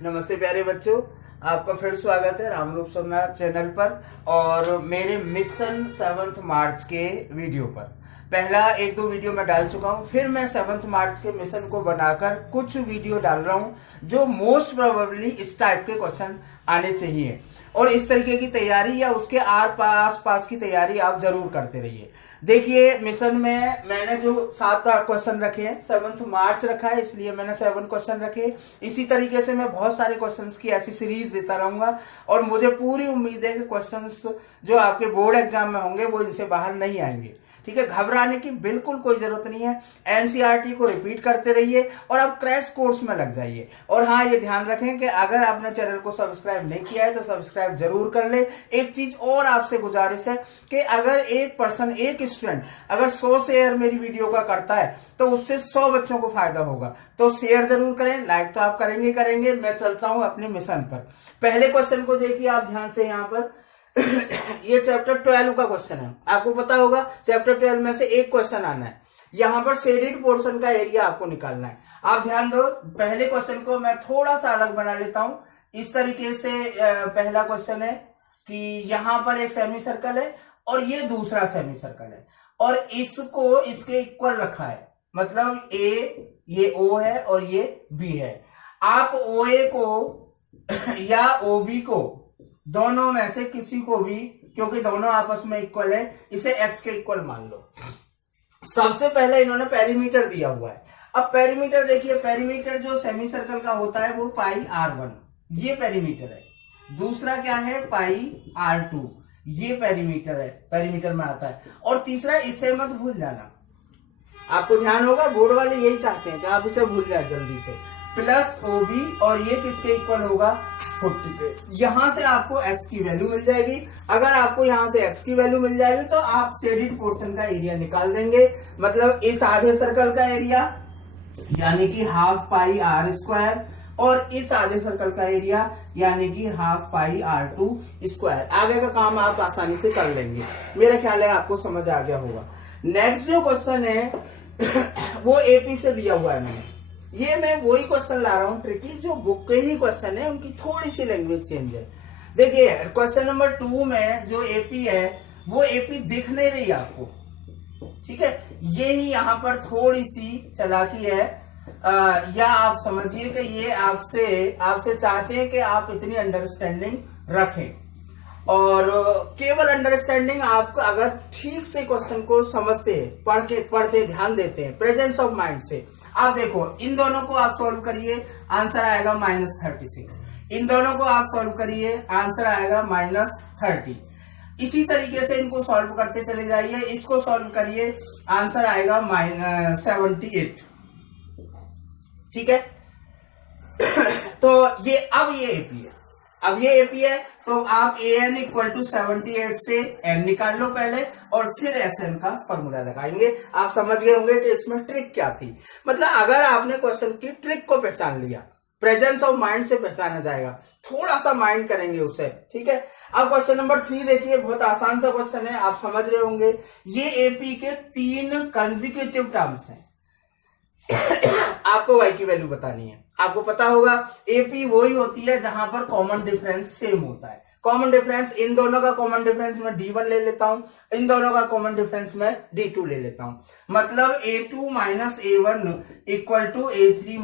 नमस्ते प्यारे बच्चों, आपका फिर स्वागत है रामरूप सोमनाथ चैनल पर और मेरे मिशन 7 मार्च के वीडियो पर। पहला 1-2 वीडियो मैं डाल चुका हूं, फिर मैं 7 मार्च के मिशन को बनाकर कुछ वीडियो डाल रहा हूं जो मोस्ट प्रोबेबली इस टाइप के क्वेश्चन आने चाहिए और इस तरीके की तैयारी या उसके आस पास की तैयारी आप जरूर करते रहिए। देखिए, मिशन में मैंने जो 7 क्वेश्चन रखे हैं, 7 मार्च रखा है इसलिए मैंने 7 क्वेश्चन रखे। इसी तरीके से मैं बहुत सारे क्वेश्चंस की ऐसी सीरीज देता रहूंगा और मुझे पूरी उम्मीद है कि क्वेश्चंस जो आपके बोर्ड एग्जाम में होंगे वो इनसे बाहर नहीं आएंगे। ठीक है, घबराने की बिल्कुल कोई जरूरत नहीं है। एनसीईआरटी को रिपीट करते रहिए और आप क्रैश कोर्स में लग जाइए। और हाँ, ये ध्यान रखें कि अगर आपने चैनल को सब्सक्राइब नहीं किया है तो सब्सक्राइब जरूर कर ले। एक चीज और आपसे गुजारिश है कि अगर एक स्टूडेंट अगर 100 शेयर मेरी वीडियो का करता है तो उससे 100 बच्चों को फायदा होगा। तो शेयर जरूर करें, लाइक तो आप करेंगे। मैं चलता हूं अपने मिशन पर। पहले क्वेश्चन को देखिए आप ध्यान से यहाँ पर। ये चैप्टर 12 का क्वेश्चन है। आपको पता होगा चैप्टर 12 में से एक क्वेश्चन आना है। यहाँ पर शेडेड पोर्शन का एरिया आपको निकालना है। आप ध्यान दो, पहले क्वेश्चन को मैं थोड़ा सा अलग बना लेता हूं। इस तरीके से पहला क्वेश्चन है कि यहाँ पर एक सेमी सर्कल है और ये दूसरा सेमी सर्कल है और इसको इसके इक्वल रखा है। मतलब ये ओ है और ये बी है। आप ओ ए को या ओ बी को दोनों में से किसी को भी, क्योंकि दोनों आपस में इक्वल है, इसे x के इक्वल मान लो। सबसे पहले इन्होंने पेरीमीटर दिया हुआ है। अब पेरीमीटर देखिए, पेरीमीटर जो सेमी सर्कल का होता है वो पाई r1, ये पेरीमीटर है। दूसरा क्या है, पाई r2, ये पेरीमीटर है, पेरीमीटर में आता है। और तीसरा, इसे मत भूल जाना। आपको ध्यान होगा, बोर्ड वाले यही चाहते हैं कि आप इसे भूल जाए जल्दी से। प्लस ओबी और ये किसके इक्वल होगा, 40 पे। यहां से आपको x की वैल्यू मिल जाएगी। अगर आपको यहां से x की वैल्यू मिल जाएगी तो आप शेडेड पोर्शन का एरिया निकाल देंगे। मतलब इस आधे सर्कल का एरिया यानी कि हाफ पाई आर स्क्वायर और इस आधे सर्कल का एरिया यानी कि हाफ पाई r2 स्क्वायर। आगे का काम आप आसानी से कर लेंगे। मेरा ख्याल है आपको समझ आ गया होगा। नेक्स्ट जो क्वेश्चन है वो एपी से दिया हुआ है। मैंने ये मैं वही क्वेश्चन ला रहा हूं ट्रिकी, जो बुक के ही क्वेश्चन है, उनकी थोड़ी सी लैंग्वेज चेंज है। देखिए, क्वेश्चन नंबर 2 में जो एपी है वो एपी दिख नहीं रही आपको। ठीक है, ये ही यहां पर थोड़ी सी चालाकी है। या आप समझिए कि ये आपसे चाहते हैं कि आप इतनी अंडरस्टैंडिंग रखें। और केवल अंडरस्टैंडिंग आपको, अगर ठीक से क्वेश्चन को समझते हैं, पढ़ते ध्यान देते हैं प्रेजेंस ऑफ माइंड से। आप देखो, इन दोनों को आप सॉल्व करिए, आंसर आएगा -36। इन दोनों को आप सॉल्व करिए, आंसर आएगा -30। इसी तरीके से इनको सॉल्व करते चले जाइए। इसको सॉल्व करिए, आंसर आएगा -78। ठीक है। तो ये एपी है। तो आप an = 78 से n निकाल लो पहले और फिर SN का फॉर्मूला लगाएंगे। आप समझ गए होंगे कि इसमें ट्रिक क्या थी। मतलब अगर आपने क्वेश्चन की ट्रिक को पहचान लिया, प्रेजेंस ऑफ माइंड से पहचाना जाएगा। थोड़ा सा माइंड करेंगे उसे। ठीक है। अब क्वेश्चन नंबर 3 देखिए, बहुत आसान सा क्वेश्चन है, आप समझ रहे होंगे। ये एपी के 3 कंसेक्यूटिव टर्म्स हैं। आपको y की वैल्यू बतानी है। आपको पता होगा एपी वही होती है जहां पर कॉमन डिफरेंस सेम होता है। कॉमन डिफरेंस, इन दोनों का कॉमन डिफरेंस मैं d1 ले लेता हूं, इन दोनों का कॉमन डिफरेंस मैं d2 ले लेता हूं। मतलब a2 - a1 = a3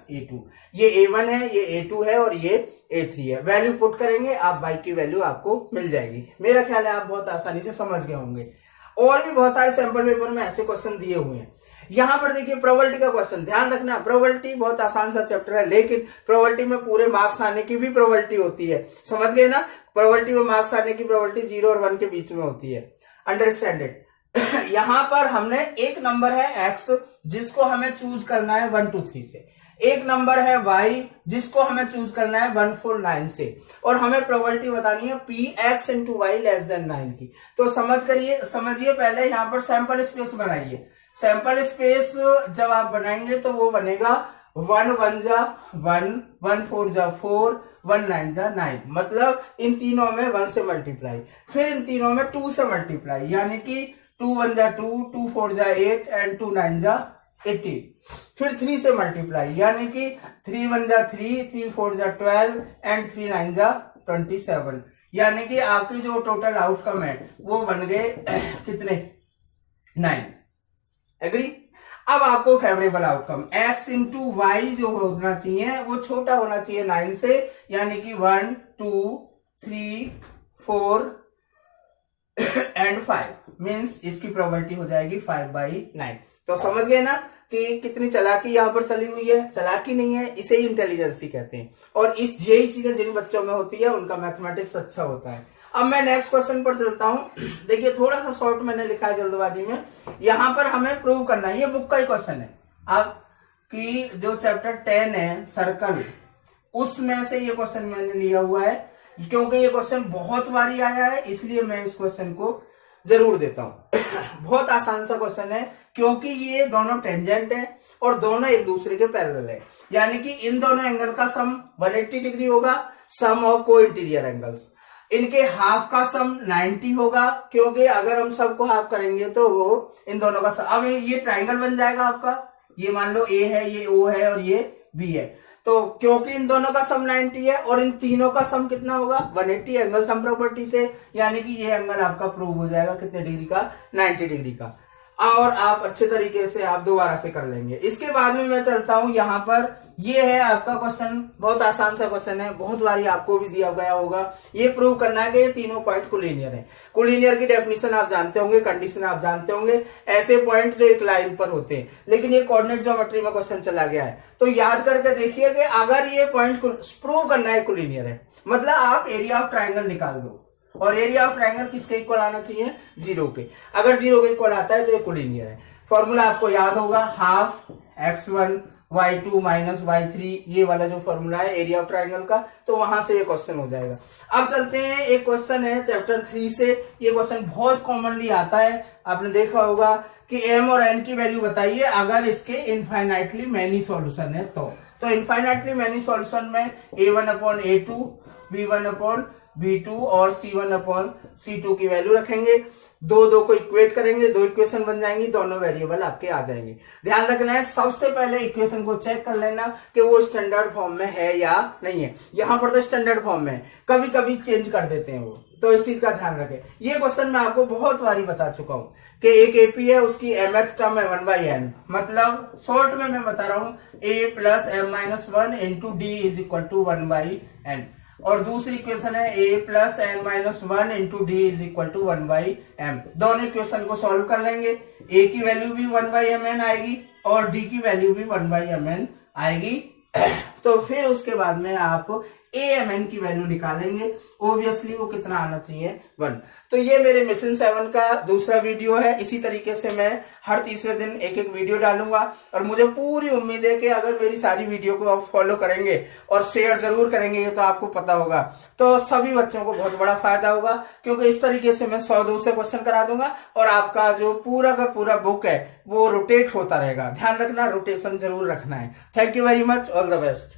- a2। ये a1 है, ये a2 है और ये a3 है। वैल्यू पुट करेंगे, आप y की वैल्यू आपको मिल जाएगी। मेरा ख्याल है आप बहुत आसानी से समझ गए होंगे। और भी बहुत सारे सैंपल पेपर में ऐसे क्वेश्चन दिए हुए हैं। यहां पर देखिए, प्रोबेबिलिटी का क्वेश्चन, ध्यान रखना। प्रोबेबिलिटी बहुत आसान सा चैप्टर है, लेकिन प्रोबेबिलिटी में पूरे मार्क्स आने की भी प्रोबेबिलिटी होती है। समझ गए ना? प्रोबेबिलिटी में मार्क्स आने की प्रोबेबिलिटी 0 और 1 के बीच में होती है। अंडरस्टैंडेड। यहां पर हमने एक नंबर है x जिसको हमें चूज करना है 1 2 3 से। एक नंबर है y जिसको हमें चूज करना है 1 4 9 से। और हमें प्रोबेबिलिटी बतानी है px × y < 9 की। तो समझिए पहले यहां पर सैंपल स्पेस बनाइए। सैंपल स्पेस जब आप बनाएंगे तो वो बनेगा 1 1 जा 1, 1 4 जा 4, 1 9 जा 9। मतलब इन तीनों में 1 से मल्टीप्लाई, फिर इन तीनों में 2 से मल्टीप्लाई, यानी कि 2 1 जा 2, 2 4 जा 8 एंड 2 9 जा 18। फिर 3 से मल्टीप्लाई, यानी कि 3 1 जा 3, 3 4 जा 12 एंड 3 9 जा 27, यानी कि आपकी जो टोटल आउटकम है वो बन गए कितने 9। एग्री। अब आपको favourable outcome x into Y जो होना चाहिए वो छोटा होना चाहिए 9 से, यानी कि 1 2 3 4 एंड 5 मीन्स इसकी प्रोबेबिलिटी हो जाएगी 5/9। तो समझ गए ना कि कितनी चालाकी यहाँ पर चली हुई है। चालाकी नहीं है, इसे ही इंटेलिजेंसी कहते हैं। और इस यही चीजें जिन बच्चों में होती है उनका मैथमेटिक्स अच्छा होता है। अब मैं नेक्स्ट क्वेश्चन पर चलता हूं। देखिए थोड़ा सा शॉर्ट मैंने लिखा है जल्दबाजी में। यहां पर हमें प्रूव करना है, ये बुक का ही क्वेश्चन है। अब कि जो चैप्टर 10 है सर्कल, उसमें से ये क्वेश्चन मैंने लिया हुआ है, क्योंकि ये क्वेश्चन बहुत बारी आया है इसलिए मैं इस क्वेश्चन को जरूर देता हूं। बहुत आसान सा क्वेश्चन है, क्योंकि ये दोनों टेंजेंट है और दोनों एक दूसरे के पैरेलल है, यानी कि इन दोनों एंगल का सम 180 डिग्री होगा, सम ऑफ को इंटीरियर एंगल्स। इनके हाफ का सम 90 होगा, क्योंकि अगर हम सबको हाफ करेंगे तो वो इन दोनों का सम, अब ये ट्राइंगल बन जाएगा आपका। ये मान लो ए है, ये ओ है और ये बी है। तो क्योंकि इन दोनों का सम 90 है और इन तीनों का सम कितना होगा 180 एंगल सम प्रॉपर्टी से, यानी कि ये एंगल आपका प्रूव हो जाएगा कितने डिग्री का 90 डिग्री का। और आप अच्छे तरीके से आप दोबारा से कर लेंगे। इसके बाद में मैं चलता हूं यहाँ पर, ये है आपका क्वेश्चन, बहुत आसान सा क्वेश्चन है, बहुत बारी आपको भी दिया गया होगा। ये प्रूव करना है कि ये तीनों पॉइंट कोलिनियर है। कोलिनियर की डेफिनेशन आप जानते होंगे, कंडीशन आप जानते होंगे, ऐसे पॉइंट जो एक लाइन पर होते हैं। लेकिन ये कोऑर्डिनेट ज्योमेट्री में क्वेश्चन चला गया है, तो याद करके देखिए कि अगर ये पॉइंट प्रूव करना है कोलिनियर है, मतलब आप एरिया ऑफ ट्राइंगल निकाल दो, और एरिया ऑफ ट्राइंगल किसके इक्वल आना चाहिए 0 के। अगर 0 के इक्वल आता है तो ये कोलिनियर है। फॉर्मूला आपको याद होगा, half x1 y2 minus y3, ये वाला जो फॉर्मूला है एरिया ऑफ ट्राइंगल का, तो वहां से ये क्वेश्चन हो जाएगा। अब चलते हैं, एक क्वेश्चन है चैप्टर 3 से। ये क्वेश्चन बहुत कॉमनली आता है, आपने देखा होगा कि m और n की वैल्यू बताइए अगर इसके इनफाइनाइटली मैनी सॉल्यूशन है तो इनफाइनाइटली मैनी सॉल्यूशन में a1/a2, b1/b2 और c1/c2 की वैल्यू रखेंगे, दो को इक्वेट करेंगे, 2 इक्वेशन बन जाएंगी, दोनों वेरिएबल आपके आ जाएंगे। ध्यान रखना है, सबसे पहले इक्वेशन को चेक कर लेना कि वो स्टैंडर्ड फॉर्म में है या नहीं है। यहां पर तो स्टैंडर्ड फॉर्म में है, कभी कभी चेंज कर देते हैं वो, तो इस चीज का ध्यान रखें। ये क्वेश्चन मैं आपको बहुत बारी बता चुका हूं कि एक एपी है, उसकी mth टर्म है 1/n, मतलब शॉर्ट में मैं बता रहा हूं a plus m-1 into D is equal to 1/n, और दूसरी इक्वेशन है a plus n-1 into D is equal to 1/m। दोनों इक्वेशन को सॉल्व कर लेंगे, a की वैल्यू भी 1/mn आएगी और d की वैल्यू भी 1/mn आएगी। तो फिर उसके बाद में आप amn की वैल्यू निकालेंगे, ऑब्वियसली वो कितना आना चाहिए 1। तो ये मेरे मिशन 7 का दूसरा वीडियो है। इसी तरीके से मैं हर तीसरे दिन एक एक वीडियो डालूंगा, और मुझे पूरी उम्मीद है कि अगर मेरी सारी वीडियो को आप फॉलो करेंगे और शेयर जरूर करेंगे, ये तो आपको पता होगा, तो सभी बच्चों को बहुत बड़ा फायदा होगा, क्योंकि इस तरीके से मैं 100-200 क्वेश्चन करा दूंगा और आपका जो पूरा का पूरा बुक है वो रोटेट होता रहेगा। ध्यान रखना, रोटेशन जरूर रखना है। Thank you very much, all the best.